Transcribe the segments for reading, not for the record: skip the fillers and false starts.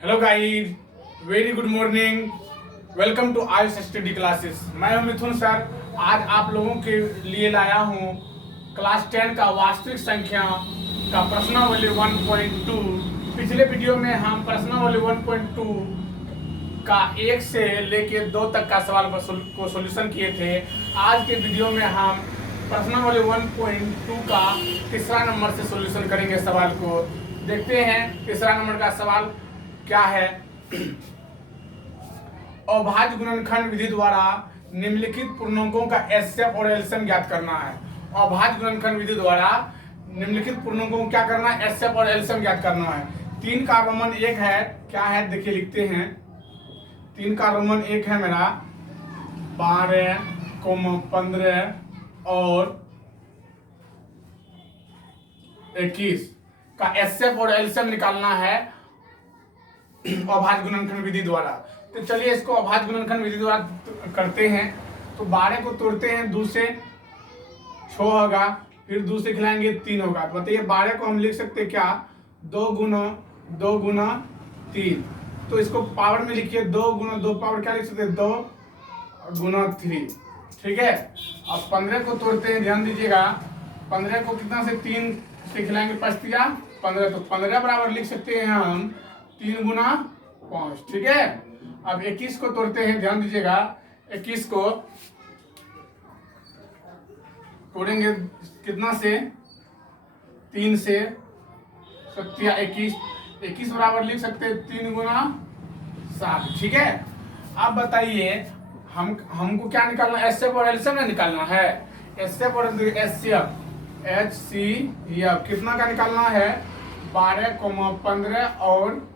Hello guys, very good morning. Welcome to Ayush study classes. मैं हूं मिथुन sir. आज आप लोगों के लिए लाया हूं क्लास 10 का वास्तविक संख्या का प्रश्नावली 1.2। पिछले वीडियो में हम प्रश्नावली 1.2 का 1 से लेके 2 तक का सवाल को सॉल्यूशन किए थे। आज के वीडियो में हम प्रश्नावली 1.2 का तीसरा नंबर से सॉल्यूशन करेंगे। सवाल को देखते हैं। तीसरा नंबर का सवाल क्या है? अभाज्य गुणनखंड विधि द्वारा निम्नलिखित पूर्णांकों का एचसीएफ और एलसीएम ज्ञात करना है। अभाज्य गुणनखंड विधि द्वारा निम्नलिखित पूर्णांकों को क्या करना है? एचसीएफ और एलसीएम ज्ञात करना है। 3 का रोमन 1 है, क्या है देखिए, लिखते हैं। 3 का रोमन 1 है मेरा 12, 15 और 21 का एचसीएफ और एलसीएम निकालना है अभाज्य गुणनखंड विधि द्वारा। तो चलिए इसको अभाज्य गुणनखंड विधि द्वारा करते हैं। तो 12 को तोड़ते हैं, 2 से 6 होगा, फिर 2 से खिलाएंगे 3 होगा। तो बताइए 12 को हम लिख सकते हैं क्या? 2 गुना 2 गुना 3। तो इसको पावर में लिखिए, 2 गुना 2 पावर क्या लिख सकते हैं? 2 गुना 3। ठीक है। अब 15 को तोड़ते हैं, ध्यान दीजिएगा। 15 को कितना से 3 से खिलाएंगे? 5 या 15। तो 15 बराबर लिख सकते हैं हम 3 गुना 5। ठीक है। अब 21 को तोड़ते हैं, ध्यान दीजिएगा। 21 को तोड़ेंगे कितना से? 3 से 7 या 21। 21 बराबर लिख सकते हैं 3 गुना 7। ठीक है। अब बताइए हमको क्या निकालना है? एचसीएफ और एलसीएम निकालना है। एचसीएफ और एचसीएफ, एचसीएफ कितना का निकालना है? 12, 15 और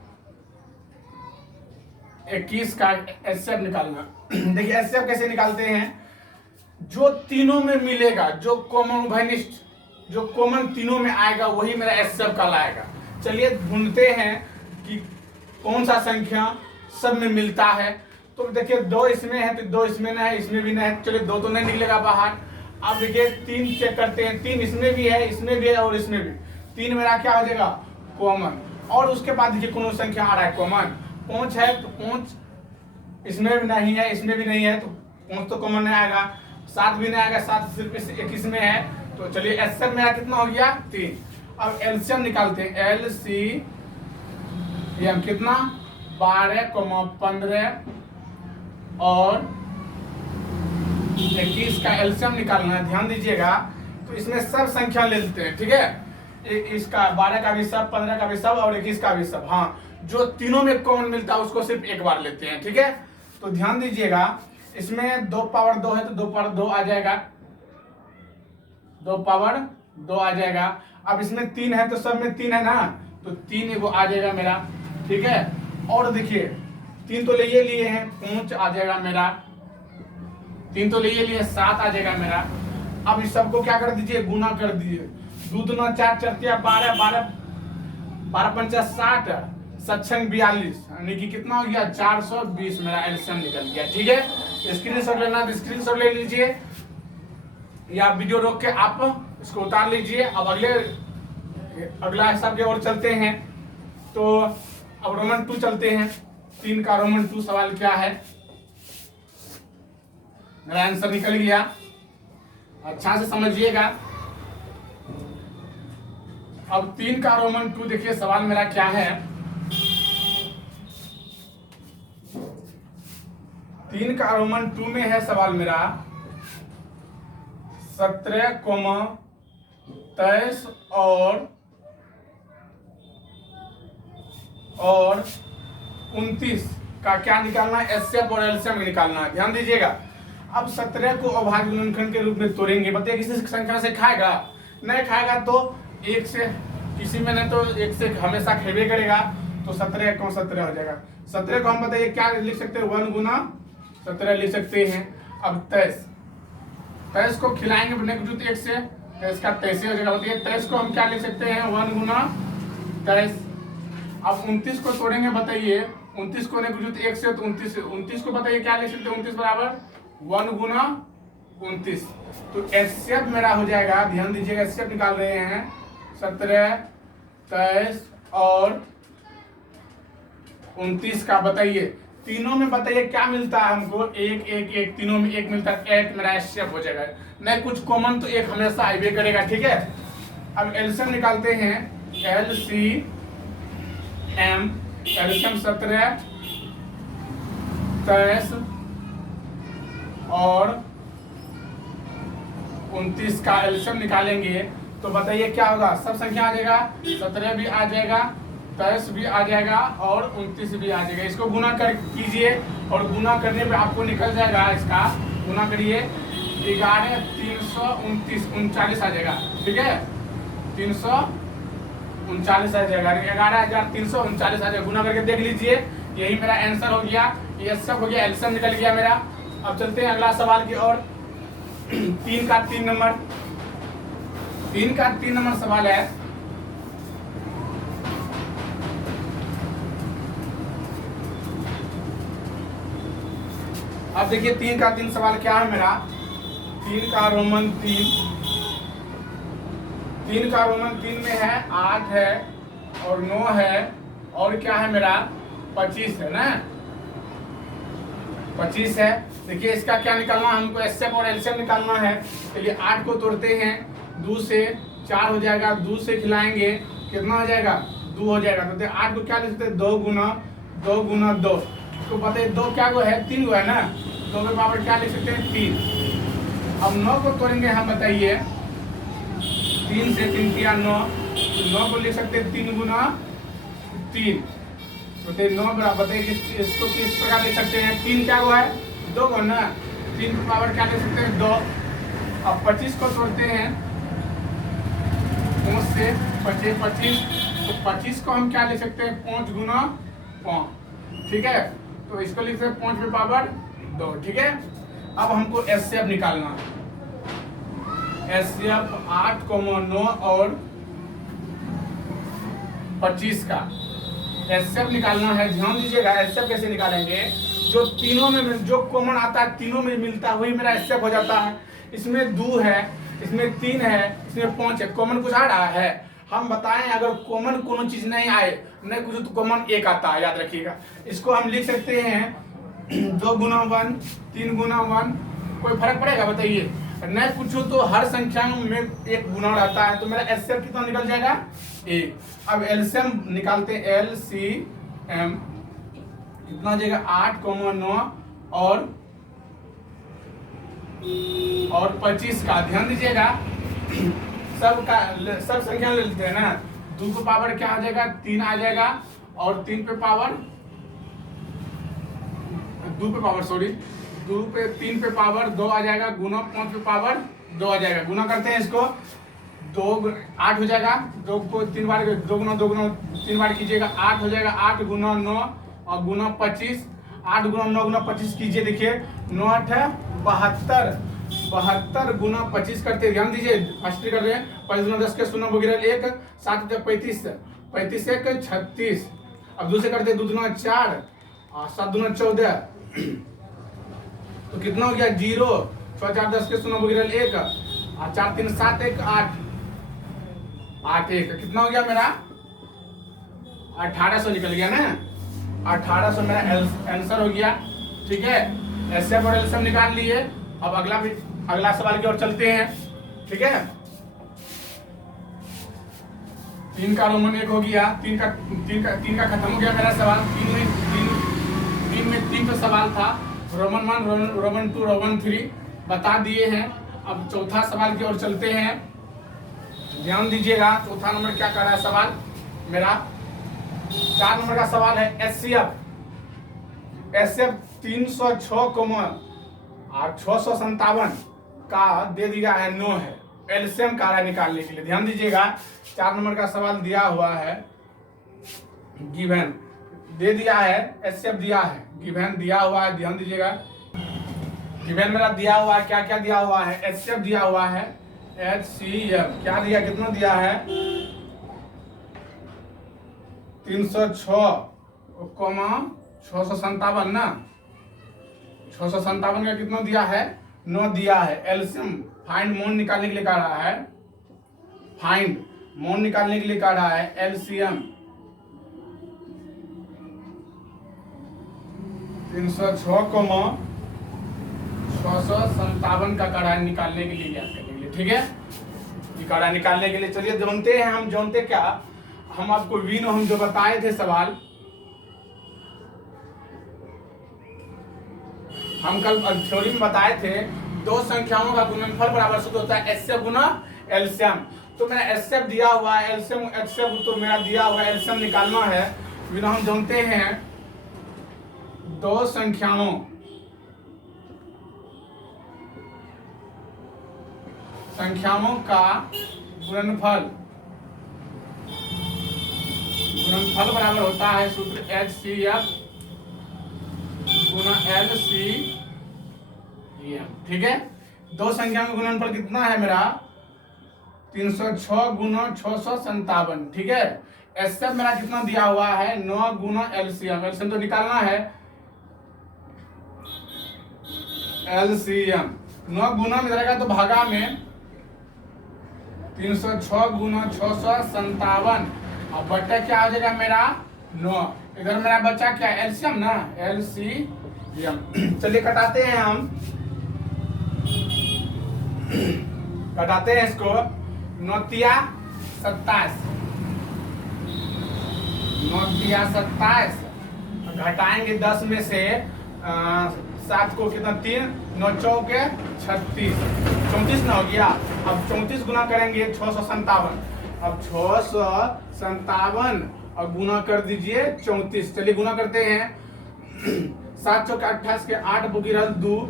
21 का एचसीएफ निकालना। देखिए एचसीएफ कैसे निकालते हैं? जो तीनों में मिलेगा, जो कॉमन उभयनिष्ठ, जो कॉमन तीनों में आएगा, वही मेरा एचसीएफ कहलाएगा। चलिए ढूंढते हैं कि कौन सा संख्या सब में मिलता है। तो देखिए 2 इसमें है तो 2 इसमें नहीं है, इसमें भी नहीं है। चलिए 2 तो नहीं निकलेगा बाहर। अब देखिए 3 चेक करते हैं। 3 इसमें भी है, इसमें भी है और इसमें भी। 3 मेरा क्या हो जाएगा? कॉमन। और उसके बाद देखिए कौन संख्या आ रहा है कॉमन? 5 है तो 5 इसमें भी नहीं है, इसमें भी नहीं है, तो 5 तो कॉमन नहीं आएगा। 7 भी नहीं आएगा, 7 सिर्फ 21 में है। तो चलिए एचसीएफ मेरा कितना हो गया? 3। अब एलसीएम निकालते हैं। एलसीएम कितना? 12, 15 और 21 का एलसीएम निकालना है। ध्यान दीजिएगा। तो इसमें सब संख्या ले लेते हैं। ठीक है। इसका 12 का भी सब, 15 का भी सब और 21 का भी सब। हाँ, जो तीनों में कॉमन मिलता है उसको सिर्फ एक बार लेते हैं। ठीक है। तो ध्यान दीजिएगा, इसमें 2 पावर 2 है तो 2 पावर 2 आ जाएगा, 2 पावर 2 आ जाएगा। अब इसमें 3 है तो सब में 3 है ना, तो 3 एगो आ जाएगा मेरा। ठीक है। और देखिए 3 तो ले लिए हैं, 5 आ जाएगा मेरा। 3 तो ले लिए, 7 आ जाएगा मेरा। अब इस सबको क्या कर दीजिए? गुना कर दीजिए। 2 दूना 4, 4 तिया 12, 12 पंचा 60, 7 42, यानी कि कितना हो गया? 420 मेरा एलसीएम निकल गया। ठीक है। स्क्रीनशॉट लेना तो स्क्रीनशॉट ले लीजिए, या वीडियो रोक के आप इसको उतार लीजिए। अब अगला हिसाब की ओर चलते हैं। तो अब रोमन 2 चलते हैं। 3 का रोमन 2 सवाल क्या है? मेरा आंसर निकल गया, अच्छा से समझिएगा। अब 3 का रोमन 2 देखिए सवाल मेरा क्या है? 3 का रोमन 2 में है सवाल मेरा 17, 23 और 29 का क्या निकालना है? एचसीएफ और एलसीएम निकालना है। ध्यान दीजिएगा। अब 17 को अभाज्य गुणनखंड के रूप में तोड़ेंगे। बताइए किसी संख्या से खाएगा? नहीं खाएगा, तो 1 से किसी में नहीं तो 1 से हमेशा खेबे करेगा। तो 17 कौन 17 हो जाएगा। 17 को हम बताइए क्या लिख सकते हैं? 1 गुना 17 लिख सकते हैं। अब 23 को खिलाएंगे बने जुट 1 से, 23 का 23 हो जाएगा। बताइए 23 को हम क्या लिख सकते हैं? 1 गुना 23। अब 29 को तोड़ेंगे, बताइए 29 को जुट 1 से, तो 29 को बताइए क्या लिख सकते हैं? 29 बराबर 1 गुना 29। तो एचसीएफ मेरा हो जाएगा, ध्यान दीजिएगा, एचसीएफ निकाल रहे हैं 17, 23 और 29 का बताइए तीनों में बताइए क्या मिलता है हमको, एक एक एक, तीनों में एक मिलता है, एक मेरा एचसीएफ हो जाएगा। नहीं कुछ कॉमन तो एक हमेशा आइबे करेगा, ठीक है। अब एलसीएम निकालते हैं, LCM, एलसीएम 17, 23 और 29 का एलसीएम निकालेंगे तो बताइए क्या होगा, सब संख्या आ जाएगा, 17 भी आ जाएगा, 23 भी आ जाएगा और 29 भी आ जाएगा। इसको गुना कर कीजिए और गुना करने पे आपको निकल जाएगा, इसका गुना करिए 11 329 39 आ जाएगा, ठीक है, 339 आ जाएगा, 11,339 आ जाएगा। गुना करके देख लीजिए, यही मेरा आंसर हो गया, ये सब हो गया, एलसीएम निकल गया मेरा। अब चलते हैं अगला सवाल की ओर। 3 का 3 नंबर सवाल है। अब देखिए 3 का 3 सवाल क्या है मेरा, 3 का रोमन 3 में है 8 है और 9 है और क्या है मेरा 25 है ना, 25 है। देखिए इसका क्या निकालना है हमको, एचसीएफ और एलसीएम निकालना है। चलिए 8 को तोड़ते हैं, 2 से 4 हो जाएगा, 2 से खिलाएंगे कितना हो जाएगा, 2 हो जाएगा। तो 8 को क्या लिख सकते हैं, 2 गुना 2 तो बताइए 2 क्या गो है, 3 गो है ना, 2 के पावर क्या लिख सकते हैं, 3। अब 9 को तोड़ेंगे हम, बताइए 3 से 3 किया 9, तो 9 को लिख सकते हैं 3 गुना 3, बताइए 9 बराबर, बताइए इसको किस प्रकार लिख सकते हैं, 3 क्या हुआ है, 2 को ना, 3 की पावर क्या लिख सकते हैं, 2। अब 25 को तोड़ते हैं, 5 से 25, तो 25 को हम क्या लिख सकते हैं, 5 गुना 5, ठीक है। तो इसको लिख सकते हैं 5 की पावर 2, ठीक है। अब हमको एचसीएफ निकालना है, एचसीएफ 8, 9 और 25 का एचसीएफ निकालना है। ध्यान दीजिएगा एचसीएफ कैसे निकालेंगे, जो तीनों में जो कॉमन आता है, तीनों में मिलता है, वही मेरा एचसीएफ हो जाता है। इसमें 2 है, इसमें 3 है, इसमें 5 है, कॉमन कुछ आ रहा है, हम बताएं अगर कॉमन कोनो चीज नहीं आए, नहीं कुछ तो कॉमन एक आता है, याद रखिएगा। इसको हम लिख सकते हैं 2 गुना 1, 3 गुना 1, कोई फर्क पड़ेगा बताइए, नहीं कुछ तो हर संख्या में एक गुना रहता है, तो मेरा एचसीएफ कितना निकल जाएगा, 1। अब एलसीएम निकालते हैं, एलसीएम कितना जाएगा, 8, 9 और 25 का। ध्यान दीजिएगा सब संख्या ले लेते हैं ना, 2 को पावर क्या आ जाएगा, 3 आ जाएगा और 3 पे पावर 2 पे पावर 3 पे पावर 2 आ जाएगा, गुना 5 पे पावर 2 आ जाएगा। गुना करते हैं इसको, 2 8 हो जाएगा, 2 को 3 बार 2 गुना 3 बार कीजिएगा, 8 हो जाएगा, 8 गुना 9 और गुना 25, 8 गुना 9 गुना 25 कीजिए, देखिए 9 8 72 गुना 25 करते, ध्यान दीजिए फर्स्ट कर रहे हैं, 5 गुना 10 के 0 वगैरह 1, 7 35 35 1 36। अब दूसरे करते 2 गुना 4 और 7 गुना 14, तो कितना हो गया 0, 6 4 10 के 0 वगैरह 1 और 4 3 7 1 8 8 1, कितना हो गया मेरा 1800 निकल गया ना, 1800 मेरा आंसर हो गया, ठीक है। एचसीएफ और एलसीएम निकाल लिए। अब अगला सवाल की ओर चलते हैं, ठीक है। 3 का रोमन 1 हो गया, 3 का खत्म हो गया मेरा सवाल। 3 में 3 तो सवाल था, रोमन 1 रोमन 2 रोमन 3 बता दिए हैं। अब चौथा सवाल की ओर चलते हैं, ध्यान दीजिएगा चौथा नंबर क्या कर रहा है सवाल मेरा, 4 नंबर का सवाल है एचसीएफ 306,657 का दे दिया है 9 है, एलसीएम कार्य निकालने के लिए। ध्यान दीजिएगा 4 नंबर का सवाल दिया हुआ है, गिवन दे दिया है, एचसीएफ दिया है, गिवन दिया हुआ है, ध्यान दीजिएगा गिवन मेरा दिया हुआ है, क्या क्या दिया हुआ है, एचसीएफ दिया हुआ है, एचसीएफ क्या दिया, कितना दिया है 306,657 ना, 657 का कितना दिया है 9 दिया है। एलसीएम फाइंड मोड निकालने के लिए कह रहा है, फाइंड मोड निकालने के लिए कह रहा है, एलसीएम 306,657 का कड़ा निकालने के लिए याद करने के लिए, ठीक है। ये कड़ा निकालने के लिए चलिए जानते हैं, हम जानते क्या, हम आपको विन हम जो बताए थे सवाल, हम कल थ्योरी में बताए थे, दो संख्याओं का गुणनफल बराबर सूत्र होता है एचसीएफ गुना एलसीएम। तो मेरा एचसीएफ दिया हुआ है, एलसीएम एचसीएफ तो मेरा दिया हुआ है, एलसीएम निकालना है। विन हम जानते हैं दो संख्याओं का गुणनफल बराबर होता है सूत्र एचसीएफ गुना एलसीएम, ठीक है। दो संख्या का गुणनफल कितना है मेरा 306 गुना 657, ठीक है। एचसीएफ मेरा कितना दिया हुआ है 9 गुना एलसीएम, एलसीएम तो निकालना है, एलसीएम 9 गुना में रहेगा तो भागा में 306 गुना 657 और बट्टा क्या हो जाएगा मेरा 9, इधर मेरा बच्चा क्या एलसीएम ना, एलसीएम। चलिए कटाते हैं हम, कटाते हैं इसको, 9 तिया 27, 9 तिया 27, घटाएंगे 10 में से 7 को कितना 3, 9 चौके 36, 34 ना हो गया। अब 34 गुना करेंगे 657, अब 657 और गुना कर दीजिए 34, चलिए गुना करते हैं। 7 चौके 28 के 8 बुगिरल 2,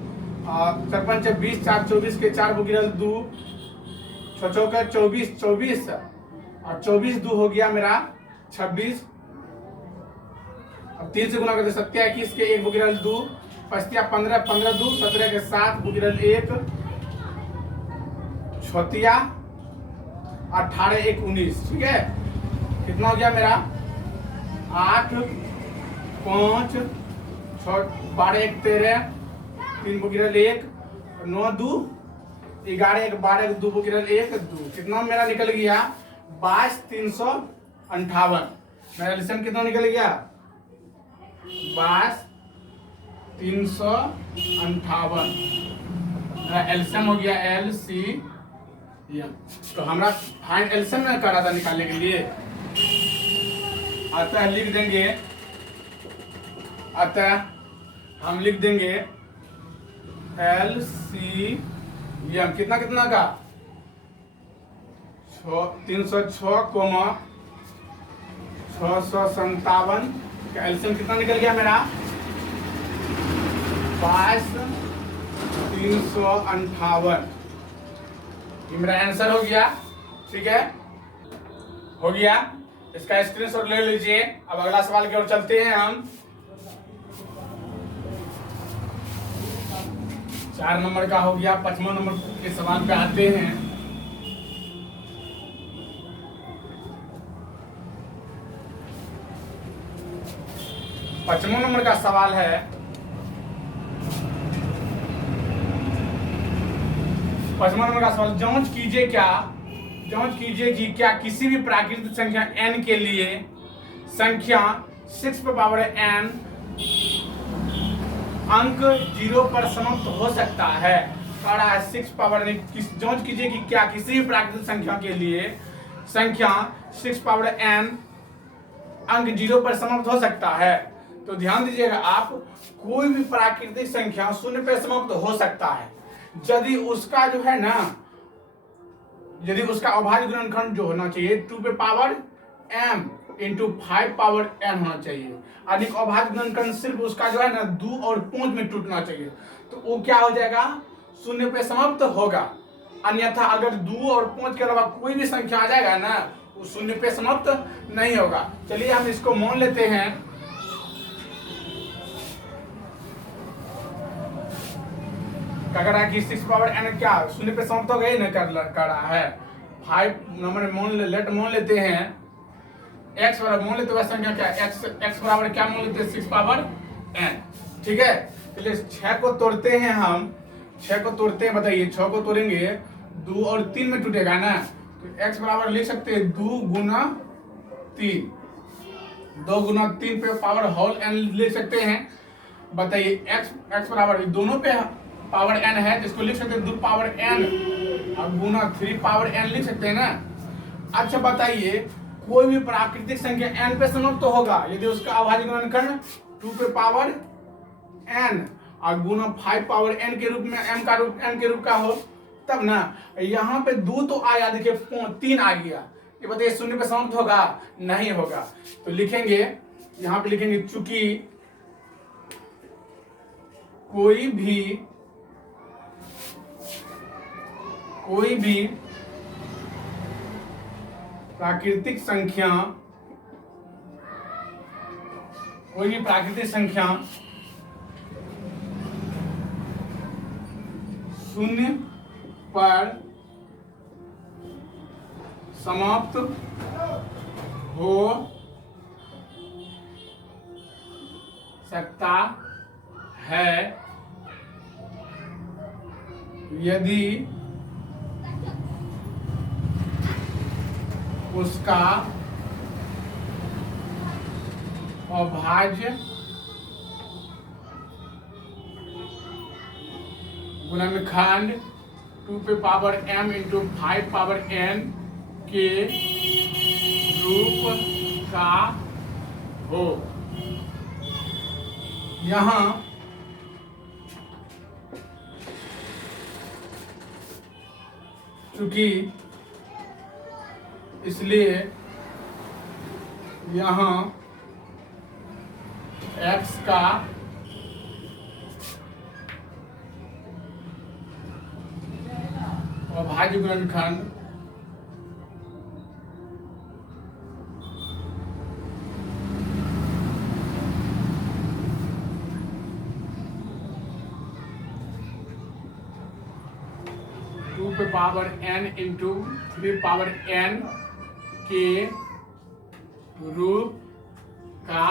55 20, 4 24 के 4 बुगिरल 2, 6 चौके 24 24 और 24 2 हो गया मेरा 26। अब 3 से गुना करते 7 21 के 1 बुगिरल 2, 5 15 15 2, 17 के 7 बुगिरल 1, 6 18 1 19, ठीक है। कितना हो गया मेरा 8 5 6 12 1 13, 3 बुगिरल 1, 9 2 11 1 12 2 बुगिरल 1 2, कितना मेरा निकल गया 22 358। मेरा एलसीएम कितना निकल गया 22 358, मेरा एलसीएम हो गया एलसीएम। तो हमारा फाइंड एलसीएम में करा था निकालने के लिए, अतः लिख देंगे, अतः हम लिख देंगे एलसीएम कितना कितना का 306, 657 का एलसीएम कितना निकल गया मेरा 22 358। ये मेरा आंसर हो गया, ठीक है, हो गया। इसका स्क्रीनशॉट ले लीजिए। अब अगला सवाल की ओर चलते हैं हम। 4 नंबर का हो गया, 5वां नंबर के सवाल पे आते हैं। पांचवां नंबर का सवाल है, पांचवां नंबर का सवाल, जांच कीजिए कि क्या किसी भी प्राकृतिक संख्या n के लिए संख्या 6 पर पावर n अंक 0 पर समाप्त हो सकता है। कह रहा है 6 पावर, जांच कीजिए कि क्या किसी भी प्राकृतिक संख्या के लिए संख्या 6 पावर n अंक 0 पर समाप्त हो सकता है। तो ध्यान दीजिएगा आप, कोई भी प्राकृतिक संख्या 0 पर समाप्त हो सकता है यदि उसका जो है ना, यदि उसका अभाज्य गुणनखंड जो होना चाहिए 2 पे power m into 5 power n होना चाहिए। अधिक अभाज्य गुणनखंड सिर्फ उसका जो है ना 2 और 5 में टूटना चाहिए, तो वो क्या हो जाएगा 0 पे समाप्त होगा। अन्यथा अगर 2 और 5 के अलावा कोई भी संख्या आ जाएगा ना, वो 0 पे समाप्त नहीं होगा। चलिए हम इसको मान लेते हैं, क्या कर रहा है कि 6 पावर n क्या 0 पे समाप्त हो गई ना, कर रहा है 5 नंबर मान लेते हैं, x बराबर मान लेते हैं संख्या क्या x बराबर क्या मान लेते हैं 6 पावर n, ठीक है। चलिए 6 को तोड़ते हैं हम, 6 को तोड़ते हैं, बताइए 6 को तोड़ेंगे 2 और 3 में टूटेगा ना, तो x बराबर लिख सकते हैं 2 गुना 3, 2 गुना 3 पे पावर होल n लिख सकते हैं। बताइए x बराबर दोनों पे पावर n है, जिसको लिख सकते हैं 2 पावर n और गुना 3 पावर n लिख सकते हैं ना। अच्छा बताइए, कोई भी प्राकृतिक संख्या n पे समाप्त तो होगा यदि उसका अभाज्य गुणनखंड 2 पे पावर n और गुना 5 पावर n के रूप में m का रूप n के रूप का हो, तब ना। यहाँ पे 2 तो आया, देखिए 3 आ गया, ये बताइए शून्य पे समाप्त होगा? नहीं होगा। तो लिखेंगे, यहाँ पे लिखेंगे चूंकि कोई भी प्राकृतिक संख्या शून्य पर समाप्त हो सकता है यदि उसका अभाज्य गुणनखंड 2 पे power m into 5 power n के रूप का हो। यहाँ चूंकि इसलिए यहाँ x का अभाज्य गुणनखंड पे power n into 3 power n के रूप का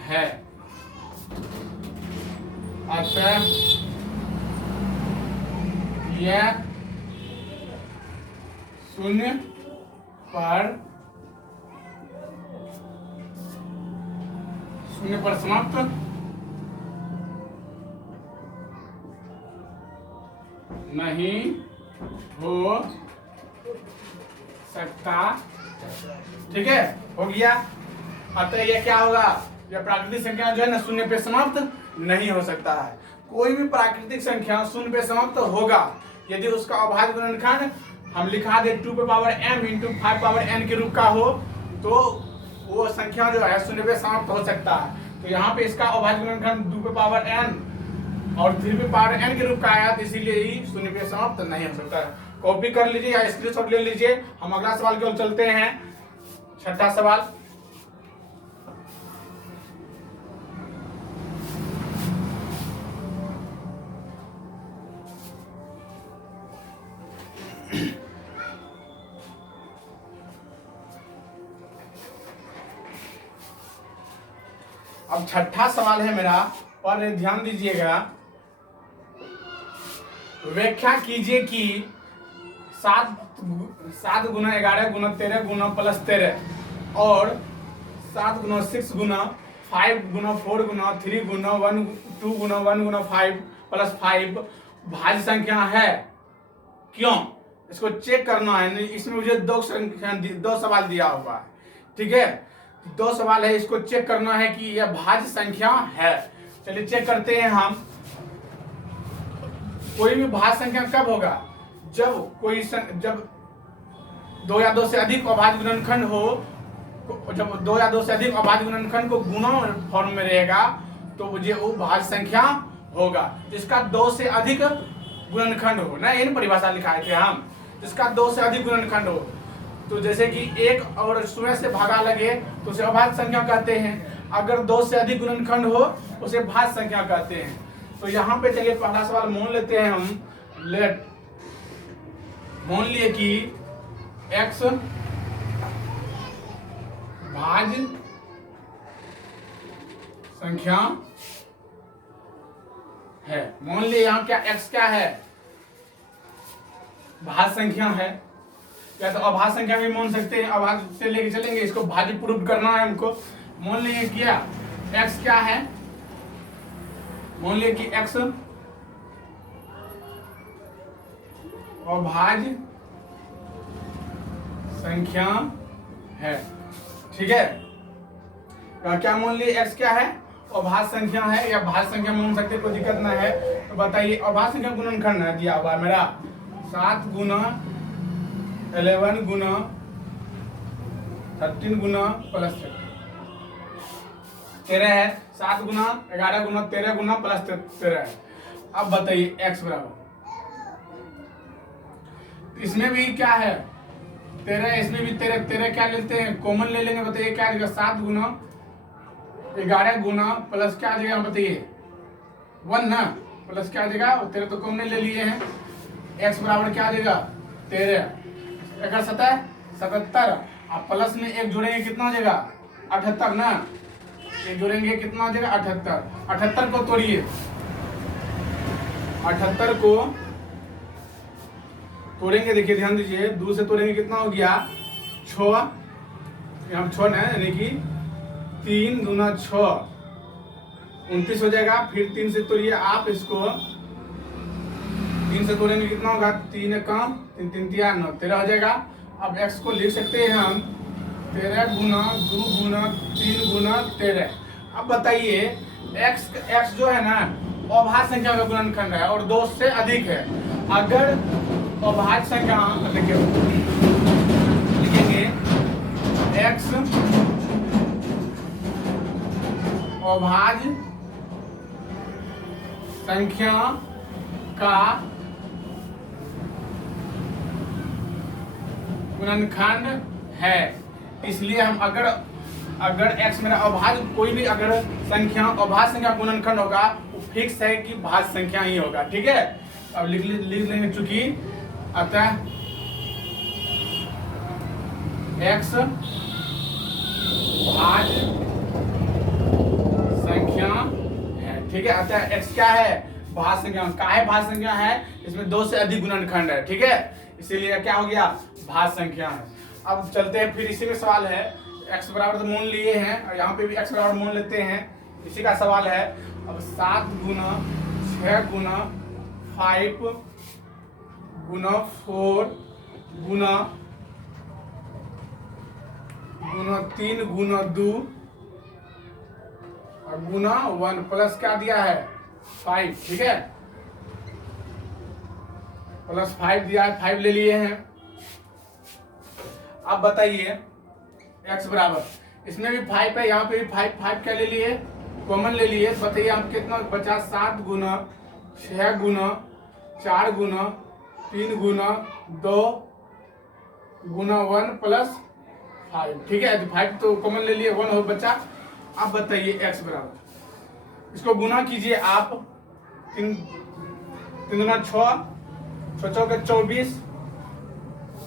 है। अतः यह शून्य पर समाप्त नहीं हो सकता। ठीक है, हो गया। अतः यह क्या होगा, यह प्राकृतिक संख्या जो है ना शून्य पे समाप्त नहीं हो सकता है। कोई भी प्राकृतिक संख्या शून्य पे समाप्त होगा यदि उसका अभाज्य गुणनखंड हम लिखा दे 2 पे power m into 5 power n के रूप का हो, तो वो संख्या जो है शून्य पे समाप्त हो सकता है। तो यहाँ पे इसका अभाज्य गुणनखंड 2 पे पावर n और 3 पे पावर n के रूप का आया, तो इसीलिए ही शून्य पे समाप्त नहीं हो सकता है। कॉपी कर लीजिए या स्क्रीनशॉट ले लीजिए। हम अगला सवाल की ओर चलते हैं। छठा सवाल, अब छठा सवाल है मेरा, और ध्यान दीजिएगा। व्याख्या कीजिए कि 7 गुना 11 गुना 13 गुना प्लस 13 और 7 गुना 6 गुना 5 गुना 4 गुना 3 गुना 1 2 गुना 1 गुना 5 प्लस 5 भाज्य संख्या है। क्यों, इसको चेक करना है। इसमें मुझे 2 सवाल दिया हुआ है। ठीक है, 2 सवाल है, इसको चेक करना है कि यह भाज्य संख्या है। चलिए चेक करते हैं हम। कोई भी भाज्य संख्या कब होगा, जब 2 या 2 से अधिक अभाज्य गुणनखंड हो। जब 2 या 2 से अधिक अभाज्य गुणनखंड को गुणा फॉर्म में रहेगा तो वो भाज्य संख्या होगा। जिसका 2 से अधिक गुणनखंड हो ना, इन परिभाषा लिखाए थे हम, जिसका 2 से अधिक गुणनखंड हो। तो जैसे कि 1 और 0 से भागा लगे तो उसे अभाज्य संख्या कहते हैं। अगर 2 से अधिक गुणनखंड हो उसे भाज्य संख्या कहते हैं। तो यहाँ पे चलिए पहला सवाल मान लेते हैं हम। मान लिए कि x भाज्य संख्या है। मान लिए यहाँ क्या x क्या है, भाज्य संख्या है। या तो अभाज्य संख्या भी मान सकते हैं, अभाज्य से लेके चलेंगे, इसको भाज्य प्रूव करना है हमको। मान लेंगे क्या x क्या है, मान लिया कि x अभाज्य संख्या है, ठीक है। क्या मान लिए x क्या है, अभाज्य संख्या है या भाज्य संख्या मान सकते, कोई दिक्कत ना है। तो बताइए अभाज्य संख्या गुणनखंड है दिया हुआ मेरा 7 गुना 11 गुना 13 गुना प्लस 13 है, 7 गुना 11 गुना 13 गुना प्लस 13 है। अब बताइए x बराबर, इसमें भी क्या है 13, इसमें भी 13, 13 क्या लेते हैं कॉमन ले लेंगे। बताइए क्या आ जाएगा 7 गुना 11 गुना प्लस क्या आ जाएगा बताइए 1 ना, प्लस क्या आ जाएगा 13 तो कॉमन ले लिए हैं। x बराबर क्या आ जाएगा 13, 77, आप प्लस में एक जोड़ेंगे कितना हो जाएगा 78 ना, एक जोड़ेंगे कितना हो जाएगा 78, 78 को तोड़िए, 78 को तोड़ेंगे, देखिए ध्यान दीजिए 2 से तोड़ेंगे कितना हो गया 6, यहाँ 6 ना यानी कि 3 दूना 6 29 हो जाएगा। फिर 3 से तोड़िए आप इसको, 3 से तोड़ेंगे कितना होगा 3 कम 3 3 3 9 13 हो जाएगा। अब x को लिख सकते हैं हम 13 गुना 2 गुना 3 गुना 13। अब बताइए x जो है ना अभाज्य संख्या का गुणनखंड है और 2 से अधिक है। अगर अभाज्य संख्या लिखेंगे x अभाज्य संख्या का गुणनखंड है, इसलिए हम अगर x मेरा अभाज्य कोई भी अगर संख्या अभाज्य संख्या गुणनखंड होगा वो फिक्स है कि भाज्य संख्या ही होगा, ठीक है। अब लिख लेंगे चूंकि अतः x भाज्य संख्या है, ठीक है। अतः x क्या है भाज्य संख्या, काहे भाज्य संख्या है, इसमें 2 से अधिक गुणनखंड है, ठीक है, इसीलिए क्या हो गया भाज्य संख्या है। अब चलते हैं फिर इसी में सवाल है, x बराबर तो मान लिए हैं और यहाँ पे भी x बराबर मान लेते हैं, इसी का सवाल है। अब 7 गुना 6 गुना 5 गुना 4 गुना 3 गुना 2 और गुना 1 प्लस क्या दिया है 5, ठीक है, प्लस 5 दिया है, 5 ले लिए हैं। अब बताइए x बराबर, इसमें भी 5 है, यहाँ पे भी 5 क्या ले लिए कॉमन ले लिए। बताइए आप कितना बचा 7 गुना 6 गुना 4 गुना 3 गुना 2 गुना 1 प्लस 5, ठीक है, 5 तो कॉमन ले लिए 1 हो बचा। अब बताइए x बराबर, इसको गुना कीजिए आप 3 गुना 6 के 24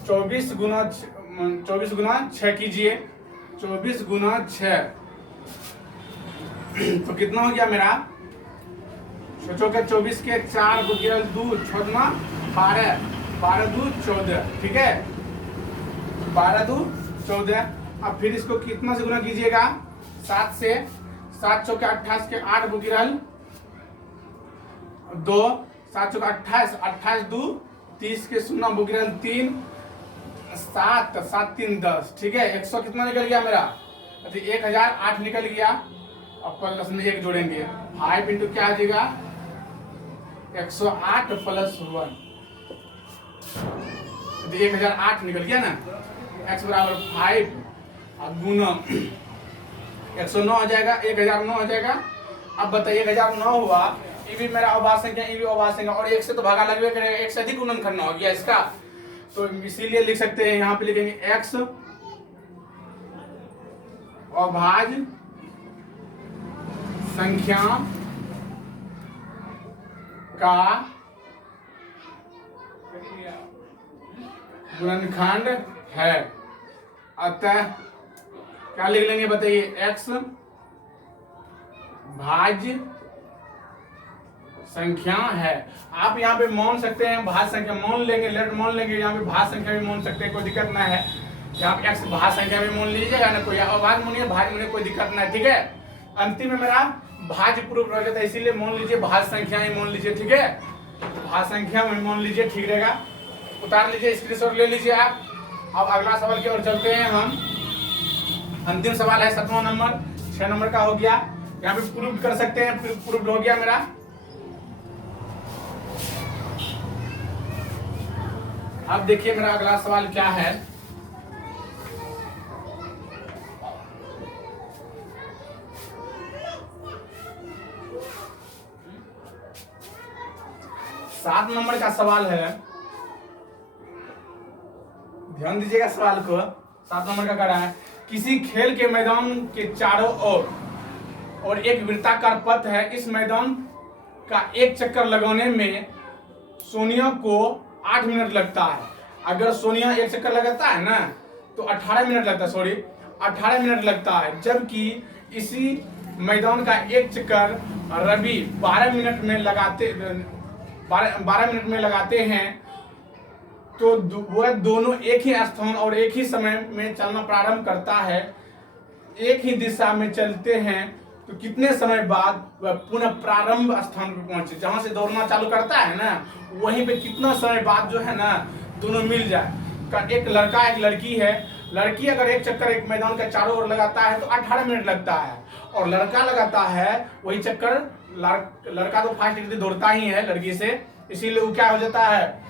24 गुना 6 कीजिए 24 गुना 6 तो कितना हो गया मेरा 24 के 4 2 6 12 12 2 14, ठीक है, 12 2 14। अब फिर इसको कितना से गुना कीजिएगा 7 से, 7 चौके 28 के 8 बुगिरल 2, 7 चौके 28 28 2 30 के 0 बुगिरल 3 7 7 3 10, ठीक है। 100 कितना निकल गया मेरा 1008 निकल गया। अब प्लस में 1 जोड़ेंगे 5 इंटू क्या आ जाएगा 108 प्लस 1 1008 निकल गया ना। x बराबर 5 और गुना 109 हो जाएगा, 1009 हो जाएगा। अब बताइए 1009 हुआ, ये भी मेरा अभाज्य संख्या, ये भी अभाज्य संख्या और 1 से तो भागा लगभग करेगा, 1 से अधिक गुणनखंड हो गया इसका, तो इसीलिए लिख सकते हैं यहाँ पे लिखेंगे x अभाज्य संख्या का गुणनखंड है। अतः क्या लिख लेंगे बताइए x भाज्य संख्या है। आप यहाँ पे मान सकते हैं भाज्य संख्या मान लेंगे, लेट मान लेंगे, यहाँ पे भाज्य संख्या भी मान सकते हैं, कोई दिक्कत ना है। यहाँ पे x भाज्य संख्या भी मान लीजिएगा ना, कोई अभाज्य मानिए भाज्य मानिए कोई दिक्कत ना है, ठीक है। अंतिम में मेरा भाज्य प्रूफ रह जाता है, इसीलिए मान लीजिए भाज्य संख्या ही मान लीजिए, ठीक है, भाज्य संख्या में मान लीजिए, ठीक रहेगा। उतार लीजिए, स्क्रीनशॉट ले लीजिए आप। अब अगला सवाल की ओर चलते हैं हम। अंतिम सवाल है 7वां नंबर, 6 नंबर का हो गया, यहाँ पे प्रूफ कर सकते हैं, प्रूफ हो गया मेरा। अब देखिए मेरा अगला सवाल क्या है। सात नंबर का सवाल है, ध्यान दीजिएगा सवाल को। 7 नंबर का कह रहा है, किसी खेल के मैदान के चारों ओर और एक वृत्ताकार पथ है, इस मैदान का एक चक्कर लगाने में सोनिया को 8 मिनट लगता है। अगर सोनिया एक चक्कर लगाता है ना तो 18 मिनट लगता है, सॉरी 18 मिनट लगता है, जबकि इसी मैदान का एक चक्कर रवि 12 मिनट में लगाते हैं। तो वह दोनों एक ही स्थान और एक ही समय में चलना प्रारंभ करता है, एक ही दिशा में चलते हैं, तो कितने समय बाद वह पुनः प्रारंभ स्थान पर पहुंचे, जहां से दौड़ना चालू करता है ना वहीं पे कितना समय बाद जो है ना दोनों मिल जाए। एक लड़का एक लड़की है, लड़की अगर एक चक्कर एक मैदान के चारों ओर लगाता है तो 18 मिनट लगता है, और लड़का लगाता है वही चक्कर, लड़का तो फास्ट दौड़ता ही है लड़की से, इसीलिए वो क्या हो जाता है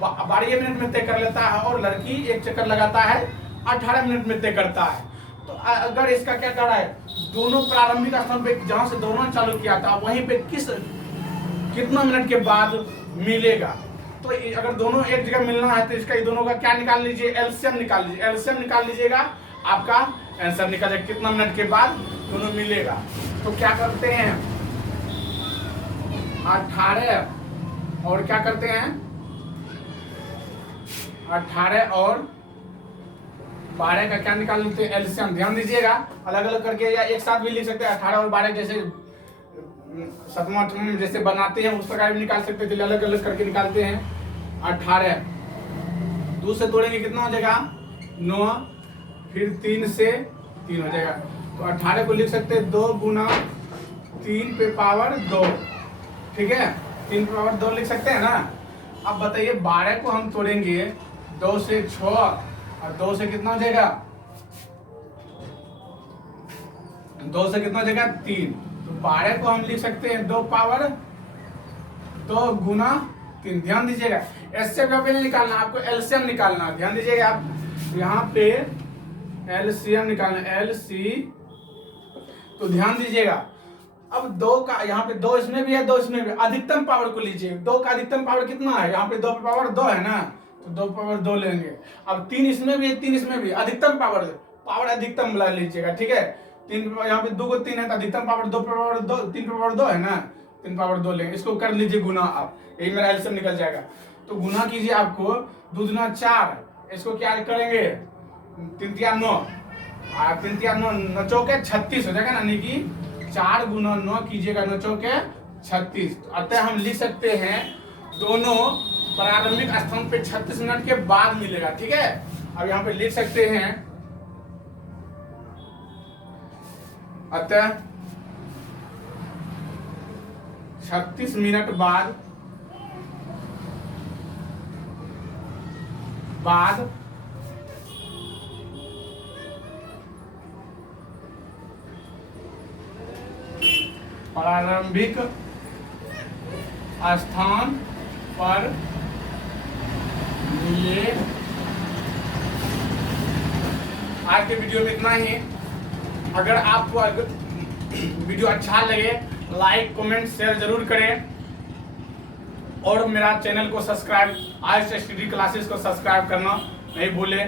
12 मिनट में तय कर लेता है, और लड़की एक चक्कर लगाता है 18 मिनट में तय करता है। तो अगर इसका क्या कर रहा है, दोनों प्रारंभिक स्थान पे जहां से दौड़ना चालू किया था वहीं पे कितना मिनट के बाद मिलेगा। तो अगर दोनों एक जगह मिलना है तो इसका दोनों का क्या निकाल लीजिए, एलसीएम निकाल लीजिए। एलसीएम निकाल लीजिएगा, आपका आंसर निकल जाएगा कितना मिनट के बाद दोनों मिलेगा। तो क्या करते हैं 18 और क्या करते हैं 18 और 12 का क्या निकाल लेते हैं, एलसीएम। ध्यान दीजिएगा, अलग अलग करके या एक साथ भी लिख सकते हैं। 18 और 12 जैसे 7वां 8वां जैसे बनाते हैं उस प्रकार भी निकाल सकते हैं, अलग अलग करके निकालते हैं। 18 2 से तोड़ेंगे कितना हो जाएगा 9, फिर 3 से 3 हो जाएगा। तो 18 को लिख सकते हैं 2 गुना 3 पे पावर 2, ठीक है, 3 पे पावर 2 लिख सकते हैं ना। अब बताइए 12 को हम तोड़ेंगे 2 से 6 और 2 से कितना हो जाएगा 2 से कितना हो जाएगा 3। तो 12 को हम लिख सकते हैं 2 पावर 2 गुना 3। ध्यान दीजिएगा, एलसीएम नहीं निकालना, आपको एलसीएम निकालना। ध्यान दीजिएगा, आप यहाँ पे एलसीएम निकालना, एलसी। तो ध्यान दीजिएगा, अब 2 का यहाँ पे 2 इसमें भी है 2 इसमें भी, अधिकतम पावर को लीजिए। 2 का अधिकतम पावर कितना है, यहाँ पे 2 पे पावर 2 है ना, तो 2 पावर 2 लेंगे। अब 3 इसमें भी है 3 इसमें भी, अधिकतम पावर अधिकतम ला लीजिएगा, ठीक है। 3 यहाँ पे 2 को 3 है तो अधिकतम पावर 2 पे पावर 2, 3 पे पावर 2 है ना, 3 पावर 2 लेंगे। इसको कर लीजिए गुना, आप यही मेरा एलसीएम निकल जाएगा। तो गुना कीजिए, आपको 2 दूना 4, इसको क्या करेंगे 3 तिया 9, 3 तिया 9, 9 चौके 36 हो जाएगा, यानी कि 4 गुना 9 कीजिएगा, 9 चौके 36। अतः हम लिख सकते हैं दोनों प्रारंभिक स्थान पे 36 मिनट के बाद मिलेगा, ठीक है। अब यहाँ पे लिख सकते हैं अतः 36 मिनट बाद प्रारंभिक स्थान पर मिले। आज के वीडियो में इतना ही। अगर आपको वीडियो अच्छा लगे लाइक कमेंट शेयर जरूर करें, और मेरा चैनल को सब्सक्राइब, आयुष स्टडी क्लासेस को सब्सक्राइब करना नहीं भूलें।